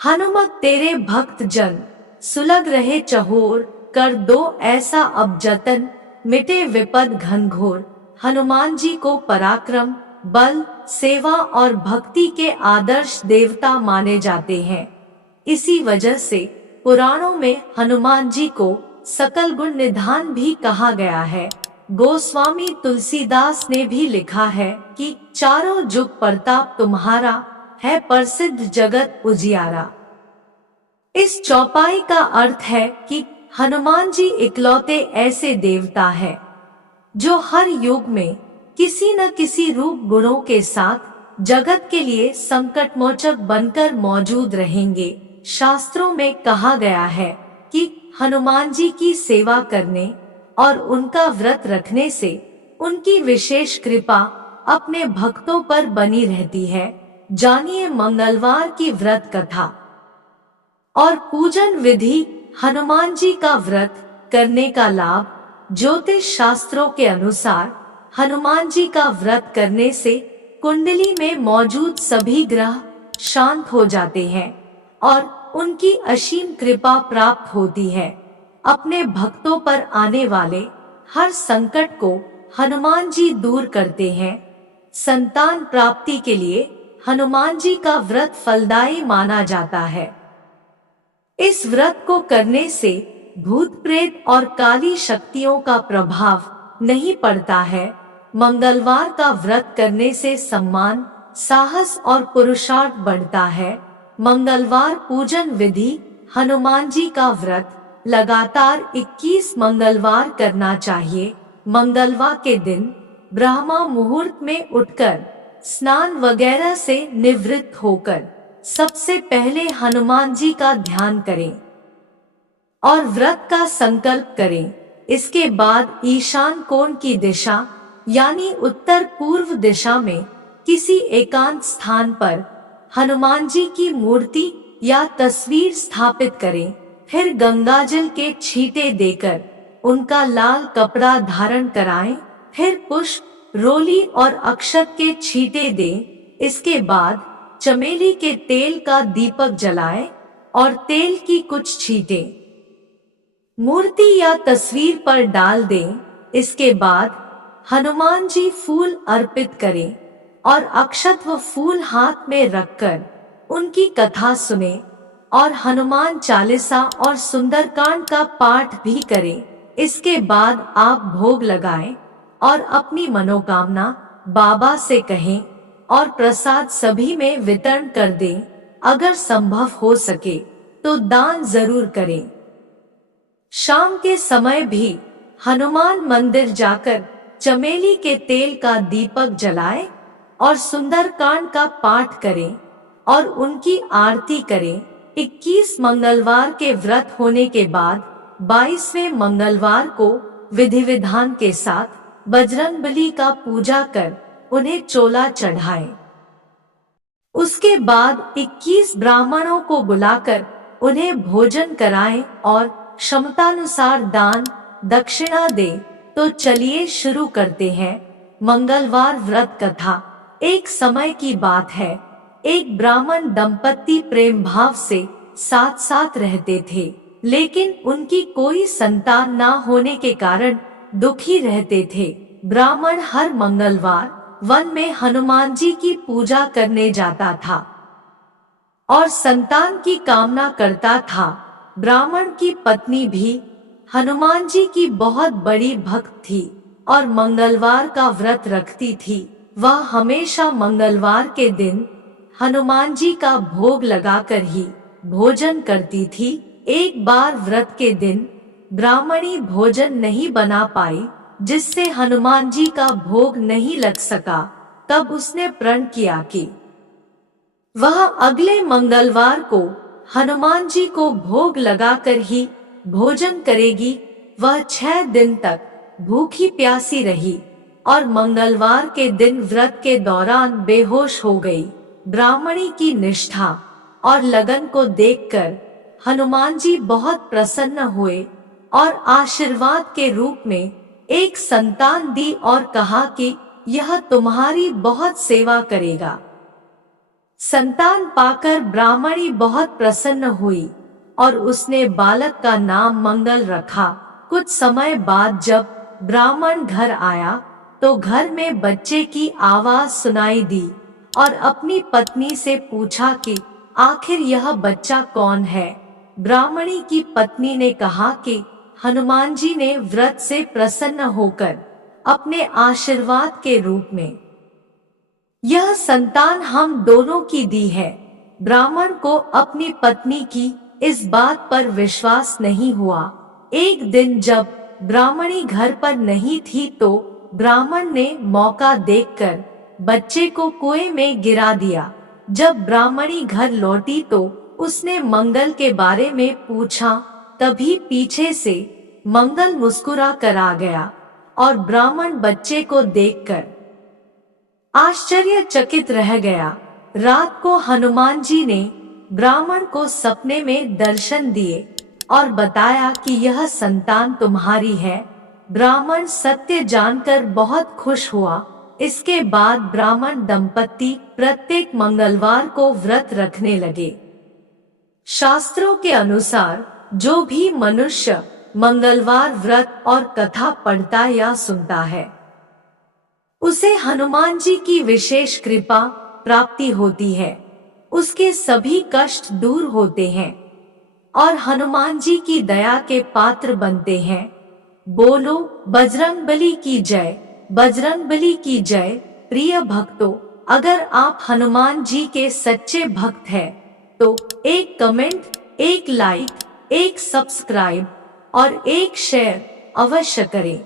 हनुमत तेरे भक्त जन सुलग रहे चहोर, कर दो ऐसा अब जतन, मिटे विपद घनघोर। हनुमान जी को पराक्रम, बल, सेवा और भक्ति के आदर्श देवता माने जाते हैं। इसी वजह से पुराणों में हनुमान जी को सकल गुण निधान भी कहा गया है। गोस्वामी तुलसीदास ने भी लिखा है कि चारों जुग प्रताप तुम्हारा, है प्रसिद्ध जगत उजियारा। इस चौपाई का अर्थ है कि हनुमान जी इकलौते ऐसे देवता है जो हर युग में किसी न किसी रूप गुणों के साथ जगत के लिए संकटमोचक बनकर मौजूद रहेंगे। शास्त्रों में कहा गया है कि हनुमान जी की सेवा करने और उनका व्रत रखने से उनकी विशेष कृपा अपने भक्तों पर बनी रहती है। जानिए मंगलवार की व्रत कथा और पूजन विधि। हनुमान जी का व्रत करने का लाभ। ज्योतिष शास्त्रों के अनुसार हनुमान जी का व्रत करने से कुंडली में मौजूद सभी ग्रह शांत हो जाते हैं और उनकी असीम कृपा प्राप्त होती है। अपने भक्तों पर आने वाले हर संकट को हनुमान जी दूर करते हैं। संतान प्राप्ति के लिए हनुमान जी का व्रत फलदायी माना जाता है। इस व्रत को करने से भूत प्रेत और काली शक्तियों का प्रभाव नहीं पड़ता है। मंगलवार का व्रत करने से सम्मान, साहस और पुरुषार्थ बढ़ता है। मंगलवार पूजन विधि। हनुमान जी का व्रत लगातार 21 मंगलवार करना चाहिए। मंगलवार के दिन ब्रह्मा मुहूर्त में उठकर स्नान वगैरह से निवृत्त होकर सबसे पहले हनुमान जी का ध्यान करें और व्रत का संकल्प करें। इसके बाद ईशान कोण की दिशा यानी उत्तर पूर्व दिशा में किसी एकांत स्थान पर हनुमान जी की मूर्ति या तस्वीर स्थापित करें। फिर गंगाजल के छींटे देकर उनका लाल कपड़ा धारण कराएं। फिर पुष्प, रोली और अक्षत के छींटे दें। इसके बाद चमेली के तेल का दीपक जलाएं और तेल की कुछ छींटें मूर्ति या तस्वीर पर डाल दें। इसके बाद हनुमान जी फूल अर्पित करें और अक्षत व फूल हाथ में रखकर उनकी कथा सुने और हनुमान चालीसा और सुंदरकांड का पाठ भी करें। इसके बाद आप भोग लगाएं और अपनी मनोकामना बाबा से कहें और प्रसाद सभी में वितरण कर दें। अगर संभव हो सके तो दान जरूर करें। शाम के समय भी हनुमान मंदिर जाकर चमेली के तेल का दीपक जलाएं और सुंदरकांड का पाठ करें और उनकी आरती करें। 21 मंगलवार के व्रत होने के बाद 22वें मंगलवार को विधि विधान के साथ बजरंगबली का पूजा कर उन्हें चोला चढ़ाएं। उसके बाद 21 ब्राह्मणों को बुलाकर उन्हें भोजन कराएं और क्षमतानुसार दान दक्षिणा दें। तो चलिए शुरू करते हैं मंगलवार व्रत कथा। एक समय की बात है, एक ब्राह्मण दंपत्ति प्रेम भाव से साथ साथ रहते थे, लेकिन उनकी कोई संतान ना होने के कारण दुखी रहते थे। ब्राह्मण हर मंगलवार वन में हनुमान जी की पूजा करने जाता था और संतान की कामना करता था। ब्राह्मण की पत्नी भी हनुमान जी की बहुत बड़ी भक्त थी और मंगलवार का व्रत रखती थी। वह हमेशा मंगलवार के दिन हनुमान जी का भोग लगाकर ही भोजन करती थी। एक बार व्रत के दिन ब्राह्मणी भोजन नहीं बना पाई, जिससे हनुमान जी का भोग नहीं लग सका। तब उसने प्रण किया कि वह अगले मंगलवार को हनुमान जी को भोग लगाकर ही भोजन करेगी। वह 6 दिन तक भूखी प्यासी रही और मंगलवार के दिन व्रत के दौरान बेहोश हो गई। ब्राह्मणी की निष्ठा और लगन को देखकर हनुमान जी बहुत प्रसन्न हुए और आशीर्वाद के रूप में एक संतान दी और कहा कि यह तुम्हारी बहुत सेवा करेगा। संतान पाकर ब्राह्मणी बहुत प्रसन्न हुई और उसने बालक का नाम मंगल रखा। कुछ समय बाद जब ब्राह्मण घर आया तो घर में बच्चे की आवाज सुनाई दी और अपनी पत्नी से पूछा कि आखिर यह बच्चा कौन है। ब्राह्मणी की पत्नी ने कहा कि हनुमान जी ने व्रत से प्रसन्न होकर अपने आशीर्वाद के रूप में यह संतान हम दोनों की दी है। ब्राह्मण को अपनी पत्नी की इस बात पर विश्वास नहीं हुआ। एक दिन जब ब्राह्मणी घर पर नहीं थी तो ब्राह्मण ने मौका देखकर बच्चे को कुएं में गिरा दिया। जब ब्राह्मणी घर लौटी तो उसने मंगल के बारे में पूछा, तभी पीछे से मंगल मुस्कुरा कर आ गया और ब्राह्मण बच्चे को देखकर आश्चर्यचकित रह गया। रात को हनुमान जी ने ब्राह्मण को सपने में दर्शन दिए और बताया कि यह संतान तुम्हारी है। ब्राह्मण सत्य जानकर बहुत खुश हुआ। इसके बाद ब्राह्मण दंपति प्रत्येक मंगलवार को व्रत रखने लगे। शास्त्रों के अनुसार जो भी मनुष्य मंगलवार व्रत और कथा पढ़ता या सुनता है उसे हनुमान जी की विशेष कृपा प्राप्ति होती है, उसके सभी कष्ट दूर होते हैं और हनुमान जी की दया के पात्र बनते हैं। बोलो बजरंगबली की जय, बजरंगबली की जय। प्रिय भक्तों, अगर आप हनुमान जी के सच्चे भक्त हैं तो एक कमेंट, एक लाइक, एक सब्सक्राइब और एक शेयर अवश्य करें।